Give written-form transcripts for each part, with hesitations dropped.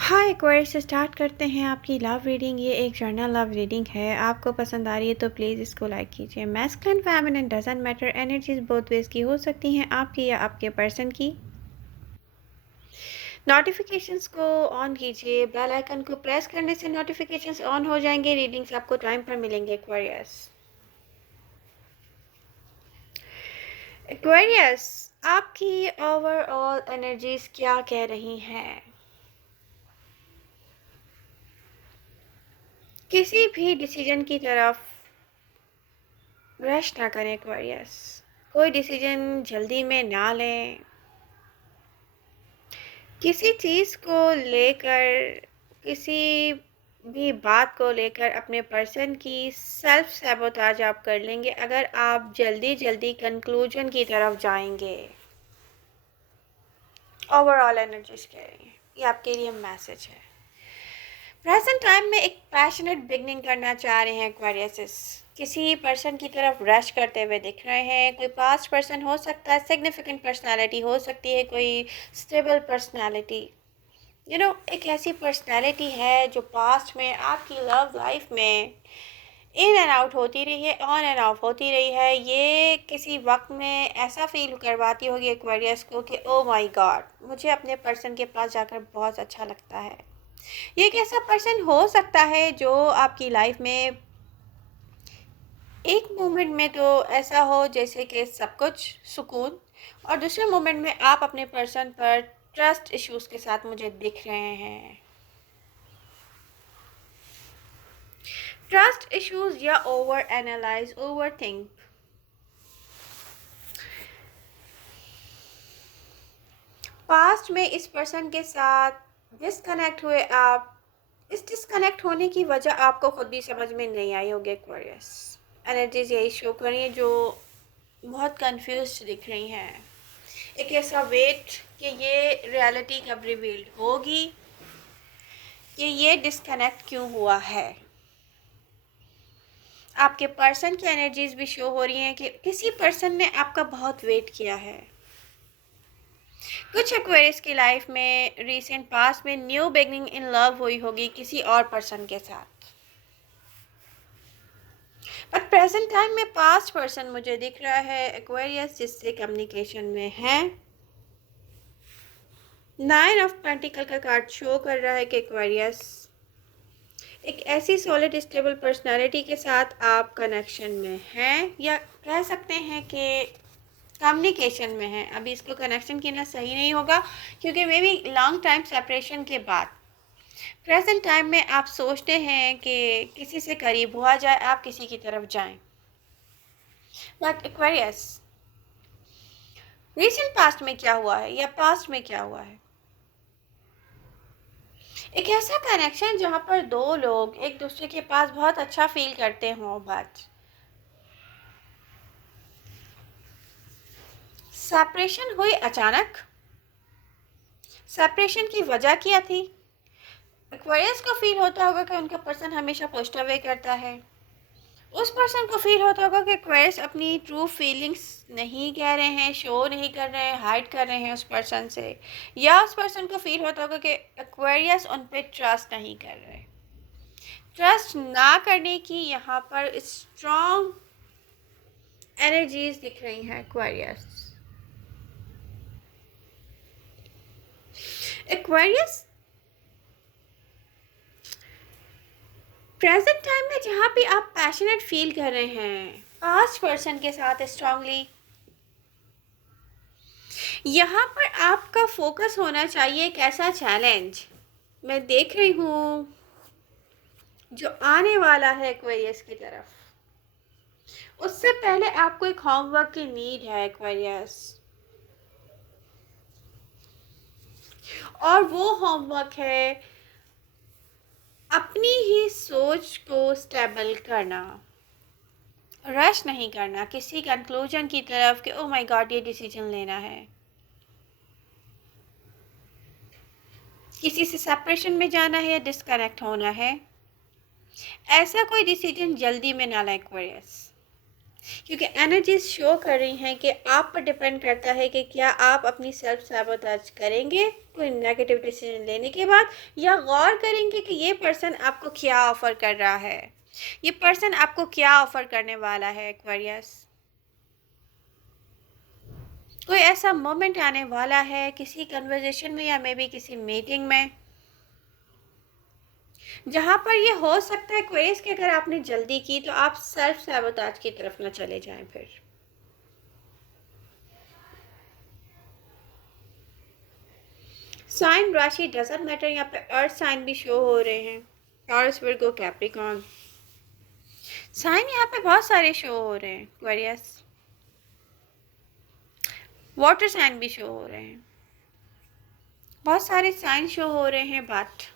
हाँ, एक्वेरियस से स्टार्ट करते हैं आपकी लव रीडिंग। ये एक जर्नल लव रीडिंग है। आपको पसंद आ रही है तो प्लीज़ इसको लाइक कीजिए। Masculine feminine doesn't matter, energies both ways की हो सकती हैं, आपकी या आपके पर्सन की। नोटिफिकेशंस को ऑन कीजिए। बेल आइकन को प्रेस करने से नोटिफिकेशंस ऑन हो जाएंगे। रीडिंग्स आपको टाइम पर मिलेंगे। एक्वेरियस एक्वेरियस आपकी ओवरऑल एनर्जीज क्या कह रही हैं? किसी भी डिसीजन की तरफ रश ना करें। एक्वेरियस कोई डिसीजन जल्दी में ना लें। किसी चीज़ को लेकर, किसी भी बात को लेकर अपने पर्सन की सेल्फ सैबोटाज आप कर लेंगे अगर आप जल्दी जल्दी कंक्लूजन की तरफ जाएंगे। ओवरऑल एनर्जीज कह रही हैं, ये आपके लिए मैसेज है। प्रेजेंट टाइम में एक पैशनेट बिगनिंग करना चाह रहे हैं एक्वेरियस। किसी पर्सन की तरफ रश करते हुए दिख रहे हैं। कोई पास्ट पर्सन हो सकता है, सिग्निफिकेंट पर्सनालिटी हो सकती है, कोई स्टेबल पर्सनालिटी। एक ऐसी पर्सनालिटी है जो पास्ट में आपकी लव लाइफ में इन एंड आउट होती रही है, ऑन एंड ऑफ होती रही है। ये किसी वक्त में ऐसा फील करवाती होगी एक्वेरियस को कि ओ माय गॉड, मुझे अपने पर्सन के पास जाकर बहुत अच्छा लगता है। ये एक ऐसा पर्सन हो सकता है जो आपकी लाइफ में एक मोमेंट में तो ऐसा हो जैसे कि सब कुछ सुकून, और दूसरे मोमेंट में आप अपने पर्सन पर ट्रस्ट इश्यूज के साथ मुझे दिख रहे हैं। ट्रस्ट इश्यूज या over analyse, over think. Past में इस पर्सन के साथ डिस्कनेक्ट हुए आप। इस डिस्कनेक्ट होने की वजह आपको खुद भी समझ में नहीं आई होगी। एक्वेरियस एनर्जीज यही शो कर रही हैं जो बहुत कंफ्यूज दिख रही हैं। एक ऐसा वेट कि ये रियलिटी कब रिवील्ड होगी, कि ये डिस्कनेक्ट क्यों हुआ है। आपके पर्सन की एनर्जीज भी शो हो रही हैं कि किसी पर्सन ने आपका बहुत वेट किया है। कुछ एक्वेरियस की लाइफ में रिसेंट पास्ट में न्यू बिगनिंग इन लव हुई होगी किसी और पर्सन के साथ। बट प्रेजेंट टाइम में पास्ट पर्सन मुझे दिख रहा है एक्वेरियस जिससे कम्युनिकेशन में है। नाइन ऑफ पेंटिकल का कार्ड शो कर रहा है कि एक्वेरियस एक ऐसी सॉलिड स्टेबल पर्सनालिटी के साथ आप कनेक्शन में हैं, या कह सकते हैं कि कम्युनिकेशन में है। अभी इसको कनेक्शन कहना सही नहीं होगा क्योंकि may be long time separation के बाद प्रेजेंट टाइम में आप सोचते हैं कि किसी से करीब हुआ जाए, आप किसी की तरफ जाएं। बट एक्वेरियस रिसेंट पास्ट में क्या हुआ है या पास्ट में क्या हुआ है? एक ऐसा कनेक्शन जहाँ पर दो लोग एक दूसरे के पास बहुत अच्छा फील करते हों, बट सेपरेशन हुई अचानक। सेपरेशन की वजह क्या थी? एक्वेरियस को फील होता होगा कि उनका पर्सन हमेशा पुश्ड अवे करता है। उस पर्सन को फील होता होगा कि एक्वेरियस अपनी ट्रू फीलिंग्स नहीं कह रहे हैं, शो नहीं कर रहे हैं, हाइड कर रहे हैं उस पर्सन से। या उस पर्सन को फील होता होगा कि एक्वेरियस उन पे ट्रस्ट नहीं कर रहे। ट्रस्ट ना करने की यहाँ पर स्ट्रॉन्ग एनर्जीज दिख रही हैं एक्वेरियस। एक्वेरियस प्रेजेंट टाइम में जहाँ भी आप पैशनेट फील कर रहे हैं पास्ट पर्सन के साथ स्ट्रांगली, यहाँ पर आपका फोकस होना चाहिए एक ऐसा चैलेंज मैं देख रही हूँ जो आने वाला है एक्वेरियस की तरफ। उससे पहले आपको एक होमवर्क की नीड है एक्वेरियस, और वो होमवर्क है अपनी ही सोच को स्टेबल करना। रश नहीं करना किसी कंक्लूजन की तरफ कि ओ माय गॉड ये डिसीजन लेना है, किसी से सेपरेशन में जाना है या डिस्कनेक्ट होना है। ऐसा कोई डिसीजन जल्दी में ना लें एक्वेरियस। क्योंकि एनर्जीज शो कर रही हैं कि आप पर डिपेंड करता है कि क्या आप अपनी सेल्फ सैबोटेज करेंगे कोई नेगेटिव डिसीजन लेने के बाद, या गौर करेंगे कि ये पर्सन आपको क्या ऑफ़र कर रहा है, ये पर्सन आपको क्या ऑफ़र करने वाला है। एक्वेरियस, कोई ऐसा मोमेंट आने वाला है किसी कन्वर्सेशन में या मे बी किसी मीटिंग में, जहाँ पर ये हो सकता है क्वेरीज कि अगर आपने जल्दी की तो आप सेल्फ सैबोटेज की तरफ ना चले जाएं। फिर साइन राशि डजंट मैटर, यहाँ पे अर्थ साइन भी शो हो रहे हैं, टॉरस, विर्गो, कैप्रिकॉर्न साइन यहाँ पे बहुत सारे शो हो रहे हैं। एक्वेरियस, वाटर साइन भी शो हो रहे हैं, बहुत सारे साइन शो हो रहे हैं, बट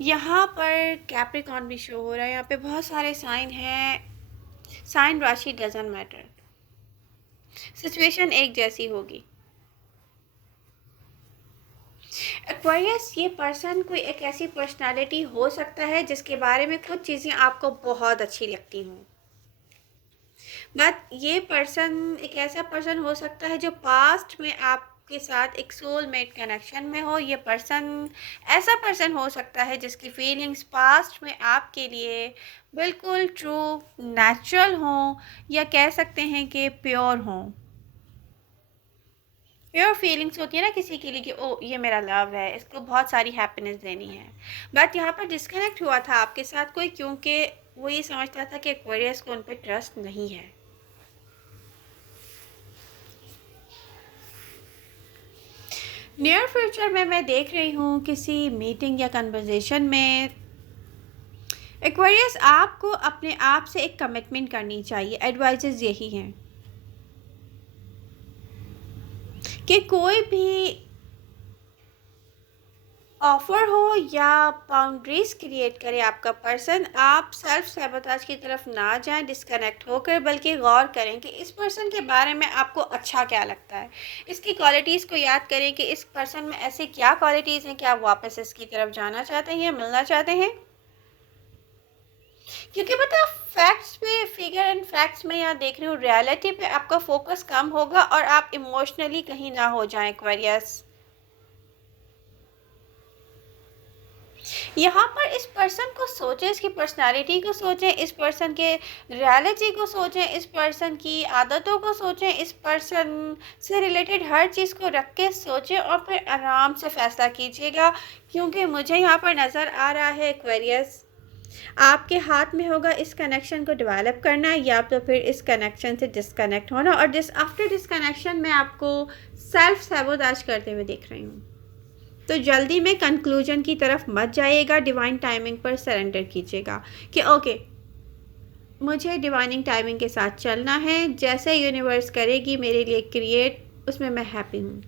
यहाँ पर कैप्रिकॉर्न भी शो हो रहा है। यहाँ पे बहुत सारे साइन हैं। साइन राशि डजंट मैटर, सिचुएशन एक जैसी होगी। एक्वायर्स, ये पर्सन कोई एक ऐसी पर्सनालिटी हो सकता है जिसके बारे में कुछ चीज़ें आपको बहुत अच्छी लगती हों, बट ये पर्सन एक ऐसा पर्सन हो सकता है जो पास्ट में आपके साथ एक सोलमेट कनेक्शन में हो। ये पर्सन ऐसा पर्सन हो सकता है जिसकी फीलिंग्स पास्ट में आपके लिए बिल्कुल ट्रू, नेचुरल हों, या कह सकते हैं कि प्योर हों। प्योर फीलिंग्स होती है ना किसी के लिए कि ओ ये मेरा लव है, इसको बहुत सारी हैप्पीनेस देनी है, बट यहाँ पर डिस्कनेक्ट हुआ था आपके साथ कोई, क्योंकि वो ये समझता था कि एक्वेरियस को उन पर ट्रस्ट नहीं है। नियर फ्यूचर में मैं देख रही हूँ किसी मीटिंग या कन्वर्सेशन में एक्वेरियस आपको अपने आप से एक कमिटमेंट करनी चाहिए। एडवाइजेस यही हैं कि कोई भी ऑफर हो या बाउंड्रीज क्रिएट करे आपका पर्सन, आप सेल्फ सैबोटेज की तरफ ना जाएं डिस्कनेक्ट होकर, बल्कि गौर करें कि इस पर्सन के बारे में आपको अच्छा क्या लगता है, इसकी क्वालिटीज़ को याद करें कि इस पर्सन में ऐसी क्या क्वालिटीज़ हैं कि आप वापस इसकी तरफ जाना चाहते हैं या मिलना चाहते हैं। क्योंकि पता फैक्ट्स पे, फिगर एंड फैक्ट्स में यहाँ देख रही हूँ रियलिटी पे आपका फोकस कम होगा और आप इमोशनली कहीं ना हो जाएं। एक्वेरियस, यहाँ पर इस पर्सन को सोचें, इसकी पर्सनालिटी को सोचें, इस पर्सन के रियलिटी को सोचें, इस पर्सन की आदतों को सोचें, इस पर्सन से रिलेटेड हर चीज़ को रख के सोचें और फिर आराम से फैसला कीजिएगा। क्योंकि मुझे यहाँ पर नज़र आ रहा है एक्वेरियस, आपके हाथ में होगा इस कनेक्शन को डेवलप करना या तो फिर इस कनेक्शन से डिस्कनेक्ट होना, और आफ्टर डिस्कनेक्शन में आपको सेल्फ सैबोटेज करते हुए देख रही हूँ। तो जल्दी में कंक्लूजन की तरफ मत जाइएगा, डिवाइन टाइमिंग पर सरेंडर कीजिएगा कि ओके मुझे डिवाइनिंग टाइमिंग के साथ चलना है, जैसे यूनिवर्स करेगी मेरे लिए क्रिएट, उसमें मैं हैप्पी हूँ।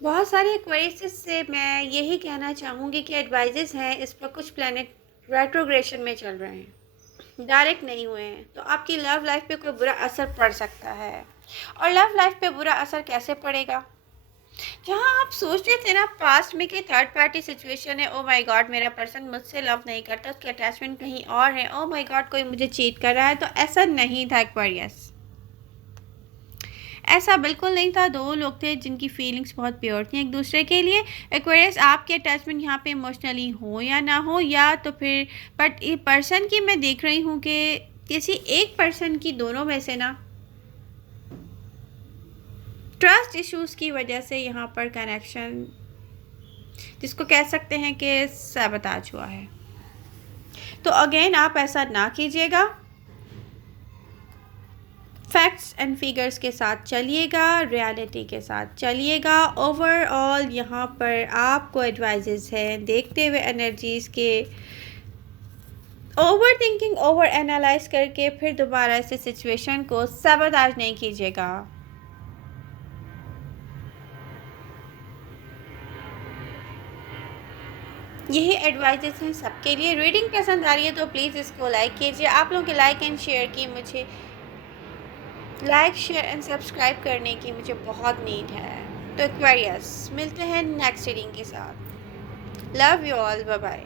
बहुत सारे क्वेरीज से मैं यही कहना चाहूँगी कि एडवाइजेस हैं, इस पर कुछ प्लैनेट रेट्रोग्रेशन में चल रहे हैं, डायरेक्ट नहीं हुए हैं, तो आपकी लव लाइफ पे कोई बुरा असर पड़ सकता है। और लव लाइफ पे बुरा असर कैसे पड़ेगा, जहाँ आप सोच रहे थे ना पास्ट में कि थर्ड पार्टी सिचुएशन है, ओ माय गॉड मेरा पर्सन मुझसे लव नहीं करता, उसकी अटैचमेंट कहीं और है, ओ माय गॉड कोई मुझे चीट कर रहा है, तो ऐसा नहीं था एक्वेरियस, ऐसा बिल्कुल नहीं था। दो लोग थे जिनकी फीलिंग्स बहुत प्योर थी एक दूसरे के लिए। एक्वेरियस, आपके अटैचमेंट यहाँ पे इमोशनली हो या ना हो, या तो फिर बट ये पर्सन की मैं देख रही हूँ कि किसी एक पर्सन की दोनों में से ना ट्रस्ट इश्यूज़ की वजह से यहाँ पर कनेक्शन, जिसको कह सकते हैं कि सैबोटेज हुआ है। तो अगेन आप ऐसा ना कीजिएगा, फैक्ट्स एंड फिगर्स के साथ चलिएगा, रियलिटी के साथ चलिएगा। ओवरऑल यहाँ पर आपको एडवाइजेस हैं देखते हुए एनर्जीज़ के, ओवर थिंकिंग, ओवर एनालाइज करके फिर दोबारा इस सिचुएशन को सैबोटेज नहीं कीजिएगा। यही एडवाइजेस हैं सबके लिए। रीडिंग पसंद आ रही है तो प्लीज़ इसको लाइक कीजिए। आप लोगों के लाइक एंड शेयर की मुझे लाइक शेयर एंड सब्सक्राइब करने की मुझे बहुत नीड है। तो एक्वेरियस मिलते हैं नेक्स्ट रीडिंग के साथ। Love you all, bye bye.